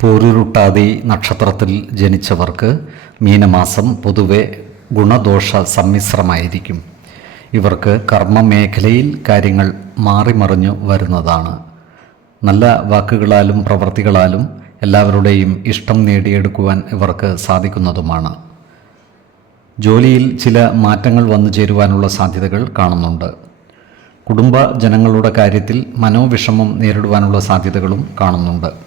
പൂരുരുട്ടാതി നക്ഷത്രത്തിൽ ജനിച്ചവർക്ക് മീനമാസം പൊതുവെ ഗുണദോഷ സമ്മിശ്രമായിരിക്കും. ഇവർക്ക് കർമ്മമേഖലയിൽ കാര്യങ്ങൾ മാറിമറിഞ്ഞു വരുന്നതാണ്. നല്ല വാക്കുകളാലും പ്രവൃത്തികളാലും എല്ലാവരുടെയും ഇഷ്ടം നേടിയെടുക്കുവാൻ ഇവർക്ക് സാധിക്കുന്നതുമാണ്. ജോലിയിൽ ചില മാറ്റങ്ങൾ വന്നു ചേരുവാനുള്ള സാധ്യതകൾ കാണുന്നുണ്ട്. കുടുംബ ജനങ്ങളുടെ കാര്യത്തിൽ മനോവിഷമം നേരിടുവാനുള്ള സാധ്യതകളും കാണുന്നുണ്ട്.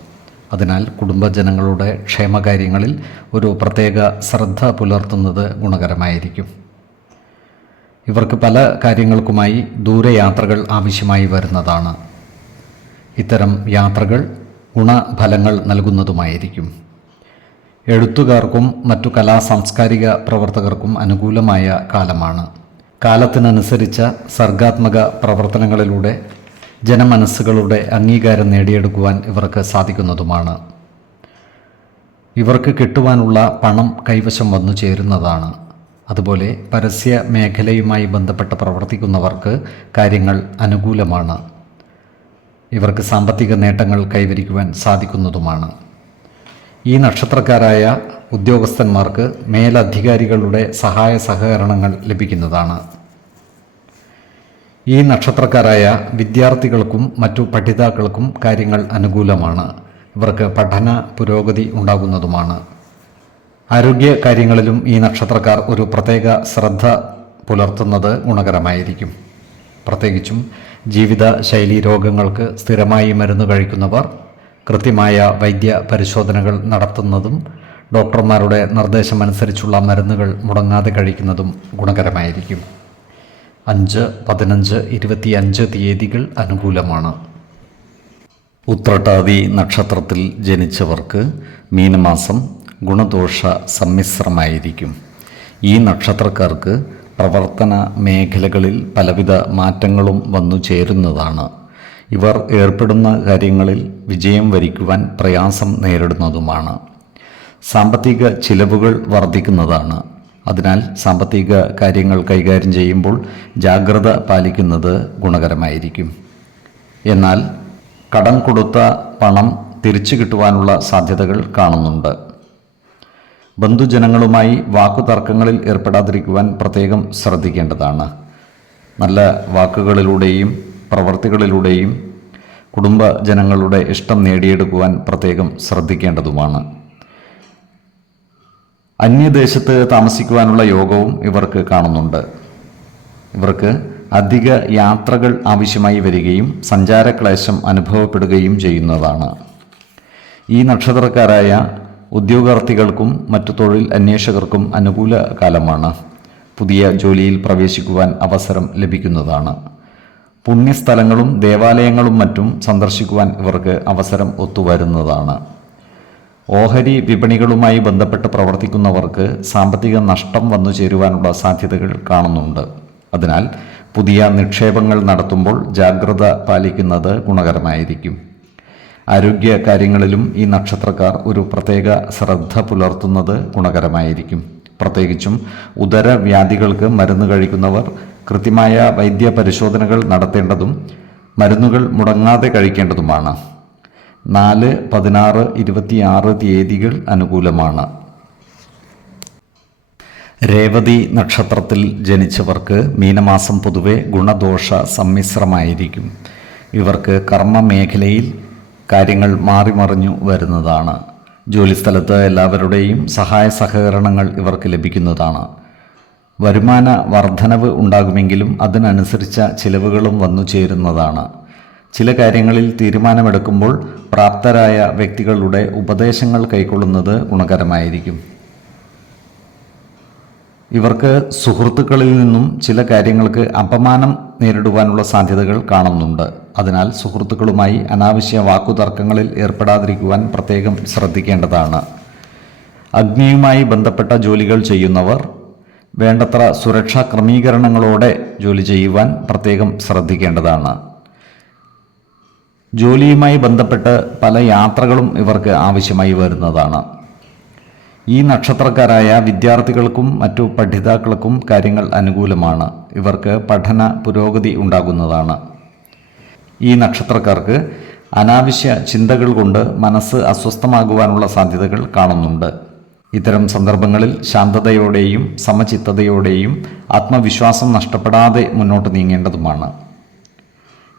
അതിനാൽ കുടുംബജനങ്ങളുടെ ക്ഷേമകാര്യങ്ങളിൽ ഒരു പ്രത്യേക ശ്രദ്ധ പുലർത്തുന്നത് ഗുണകരമായിരിക്കും. ഇവർക്ക് പല കാര്യങ്ങൾക്കുമായി ദൂരയാത്രകൾ ആവശ്യമായി വരുന്നതാണ്. ഇത്തരം യാത്രകൾ ഗുണഫലങ്ങൾ നൽകുന്നതുമായിരിക്കും. എഴുത്തുകാർക്കും മറ്റു കലാ സാംസ്കാരിക പ്രവർത്തകർക്കും അനുകൂലമായ കാലമാണ്. കാലത്തിനനുസരിച്ച സർഗാത്മക പ്രവർത്തനങ്ങളിലൂടെ ജനമനസ്സുകളുടെ അംഗീകാരം നേടിയെടുക്കുവാൻ ഇവർക്ക് സാധിക്കുന്നതുമാണ്. ഇവർക്ക് കിട്ടുവാനുള്ള പണം കൈവശം വന്നു ചേരുന്നതാണ്. അതുപോലെ പരസ്യ മേഖലയുമായി ബന്ധപ്പെട്ട് പ്രവർത്തിക്കുന്നവർക്ക് കാര്യങ്ങൾ അനുകൂലമാണ്. ഇവർക്ക് സാമ്പത്തിക നേട്ടങ്ങൾ കൈവരിക്കുവാൻ സാധിക്കുന്നതുമാണ്. ഈ നക്ഷത്രക്കാരായ ഉദ്യോഗസ്ഥന്മാർക്ക് മേലധികാരികളുടെ സഹായ സഹകരണങ്ങൾ ലഭിക്കുന്നതാണ്. ഈ നക്ഷത്രക്കാരായ വിദ്യാർത്ഥികൾക്കും മറ്റു പഠിതാക്കൾക്കും കാര്യങ്ങൾ അനുകൂലമാണ്. ഇവർക്ക് പഠന പുരോഗതി ഉണ്ടാകുന്നതുമാണ്. ആരോഗ്യ കാര്യങ്ങളിലും ഈ നക്ഷത്രക്കാർ ഒരു പ്രത്യേക ശ്രദ്ധ പുലർത്തുന്നത് ഗുണകരമായിരിക്കും. പ്രത്യേകിച്ചും ജീവിത ശൈലി രോഗങ്ങൾക്ക് സ്ഥിരമായി മരുന്ന് കഴിക്കുന്നവർ കൃത്യമായ വൈദ്യ പരിശോധനകൾ നടത്തുന്നതും ഡോക്ടർമാരുടെ നിർദ്ദേശമനുസരിച്ചുള്ള മരുന്നുകൾ മുടങ്ങാതെ കഴിക്കുന്നതും ഗുണകരമായിരിക്കും. അഞ്ച് പതിനഞ്ച് ഇരുപത്തിയഞ്ച് തീയതികൾ അനുകൂലമാണ്. ഉത്രട്ടാതി നക്ഷത്രത്തിൽ ജനിച്ചവർക്ക് മീനമാസം ഗുണദോഷ സമ്മിശ്രമായിരിക്കും. ഈ നക്ഷത്രക്കാർക്ക് പ്രവർത്തന മേഖലകളിൽ പലവിധ മാറ്റങ്ങളും വന്നു ചേരുന്നതാണ്. ഇവർ ഏർപ്പെടുന്ന കാര്യങ്ങളിൽ വിജയം വരിക്കുവാൻ പ്രയാസം നേരിടുന്നതുമാണ്. സാമ്പത്തിക ചിലവുകൾ വർദ്ധിക്കുന്നതാണ്. അതിനാൽ സാമ്പത്തിക കാര്യങ്ങൾ കൈകാര്യം ചെയ്യുമ്പോൾ ജാഗ്രത പാലിക്കുന്നത് ഗുണകരമായിരിക്കും. എന്നാൽ കടം കൊടുത്ത പണം തിരിച്ചു കിട്ടുവാനുള്ള സാധ്യതകൾ കാണുന്നുണ്ട്. ബന്ധുജനങ്ങളുമായി വാക്കുതർക്കങ്ങളിൽ ഏർപ്പെടാതിരിക്കുവാൻ പ്രത്യേകം ശ്രദ്ധിക്കേണ്ടതാണ്. നല്ല വാക്കുകളിലൂടെയും പ്രവർത്തികളിലൂടെയും കുടുംബജനങ്ങളുടെ ഇഷ്ടം നേടിയെടുക്കുവാൻ പ്രത്യേകം ശ്രദ്ധിക്കേണ്ടതുമാണ്. അന്യദേശത്ത് താമസിക്കുവാനുള്ള യോഗവും ഇവർക്ക് കാണുന്നുണ്ട്. ഇവർക്ക് അധിക യാത്രകൾ ആവശ്യമായി വരികയും സഞ്ചാരക്ലേശം അനുഭവപ്പെടുകയും ചെയ്യുന്നതാണ്. ഈ നക്ഷത്രക്കാരായ ഉദ്യോഗാർത്ഥികൾക്കും മറ്റു തൊഴിൽ അന്വേഷകർക്കും അനുകൂല കാലമാണ്. പുതിയ ജോലിയിൽ പ്രവേശിക്കുവാൻ അവസരം ലഭിക്കുന്നതാണ്. പുണ്യസ്ഥലങ്ങളും ദേവാലയങ്ങളും മറ്റും സന്ദർശിക്കുവാൻ ഇവർക്ക് അവസരം ഒത്തുവരുന്നതാണ്. ഓഹരി വിപണികളുമായി ബന്ധപ്പെട്ട് പ്രവർത്തിക്കുന്നവർക്ക് സാമ്പത്തിക നഷ്ടം വന്നു ചേരുവാനുള്ള സാധ്യതകൾ കാണുന്നുണ്ട്. അതിനാൽ പുതിയ നിക്ഷേപങ്ങൾ നടത്തുമ്പോൾ ജാഗ്രത പാലിക്കുന്നത് ഗുണകരമായിരിക്കും. ആരോഗ്യ കാര്യങ്ങളിലും ഈ നക്ഷത്രക്കാർ ഒരു പ്രത്യേക ശ്രദ്ധ പുലർത്തുന്നത് ഗുണകരമായിരിക്കും. പ്രത്യേകിച്ചും ഉദരവ്യാധികൾക്ക് മരുന്ന് കഴിക്കുന്നവർ കൃത്യമായ വൈദ്യ പരിശോധനകൾ നടത്തേണ്ടതും മരുന്നുകൾ മുടങ്ങാതെ കഴിക്കേണ്ടതുമാണ്. നാല് പതിനാറ് ഇരുപത്തിയാറ് തീയതികൾ അനുകൂലമാണ്. രേവതി നക്ഷത്രത്തിൽ ജനിച്ചവർക്ക് മീനമാസം പൊതുവെ ഗുണദോഷ സമ്മിശ്രമായിരിക്കും. ഇവർക്ക് കർമ്മ മേഖലയിൽ കാര്യങ്ങൾ മാറിമറിഞ്ഞു വരുന്നതാണ്. ജോലിസ്ഥലത്ത് എല്ലാവരുടെയും സഹായ സഹകരണങ്ങൾ ഇവർക്ക് ലഭിക്കുന്നതാണ്. വരുമാന വർധനവ് ഉണ്ടാകുമെങ്കിലും അതിനനുസരിച്ച ചിലവുകളും വന്നു ചേരുന്നതാണ്. ചില കാര്യങ്ങളിൽ തീരുമാനമെടുക്കുമ്പോൾ പ്രാപ്തരായ വ്യക്തികളുടെ ഉപദേശങ്ങൾ കൈക്കൊള്ളുന്നത് ഗുണകരമായിരിക്കും. ഇവർക്ക് സുഹൃത്തുക്കളിൽ നിന്നും ചില കാര്യങ്ങൾക്ക് അപമാനം നേരിടുവാനുള്ള സാധ്യതകൾ കാണുന്നുണ്ട്. അതിനാൽ സുഹൃത്തുക്കളുമായി അനാവശ്യ വാക്കുതർക്കങ്ങളിൽ ഏർപ്പെടാതിരിക്കുവാൻ പ്രത്യേകം ശ്രദ്ധിക്കേണ്ടതാണ്. അഗ്നിയുമായി ബന്ധപ്പെട്ട ജോലികൾ ചെയ്യുന്നവർ വേണ്ടത്ര സുരക്ഷാ ക്രമീകരണങ്ങളോടെ ജോലി ചെയ്യുവാൻ പ്രത്യേകം ശ്രദ്ധിക്കേണ്ടതാണ്. ജോലിയുമായി ബന്ധപ്പെട്ട് പല യാത്രകളും ഇവർക്ക് ആവശ്യമായി വരുന്നതാണ്. ഈ നക്ഷത്രക്കാരായ വിദ്യാർത്ഥികൾക്കും മറ്റു പഠിതാക്കൾക്കും കാര്യങ്ങൾ അനുകൂലമാണ്. ഇവർക്ക് പഠന പുരോഗതി ഉണ്ടാകുന്നതാണ്. ഈ നക്ഷത്രക്കാർക്ക് അനാവശ്യ ചിന്തകൾ കൊണ്ട് മനസ്സ് അസ്വസ്ഥമാകുവാനുള്ള സാധ്യതകൾ കാണുന്നുണ്ട്. ഇത്തരം സന്ദർഭങ്ങളിൽ ശാന്തതയോടെയും സമചിത്തതയോടെയും ആത്മവിശ്വാസം നഷ്ടപ്പെടാതെ മുന്നോട്ട് നീങ്ങേണ്ടതുമാണ്.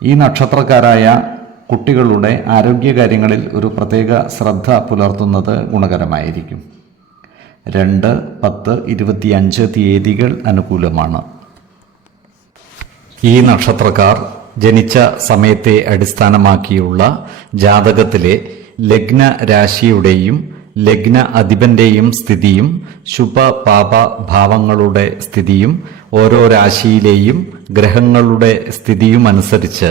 ഈ നക്ഷത്രക്കാരായ കുട്ടികളുടെ ആരോഗ്യകാര്യങ്ങളിൽ ഒരു പ്രത്യേക ശ്രദ്ധ പുലർത്തുന്നത് ഗുണകരമായിരിക്കും. രണ്ട് പത്ത് ഇരുപത്തിയഞ്ച് തീയതികൾ അനുകൂലമാണ്. ഈ നക്ഷത്രക്കാർ ജനിച്ച സമയത്തെ അടിസ്ഥാനമാക്കിയുള്ള ജാതകത്തിലെ ലഗ്ന രാശിയുടെയും ലഗ്ന അധിപന്റെയും സ്ഥിതിയും ശുഭ പാപ ഭാവങ്ങളുടെ സ്ഥിതിയും ഓരോ രാശിയിലെയും ഗ്രഹങ്ങളുടെ സ്ഥിതിയും അനുസരിച്ച്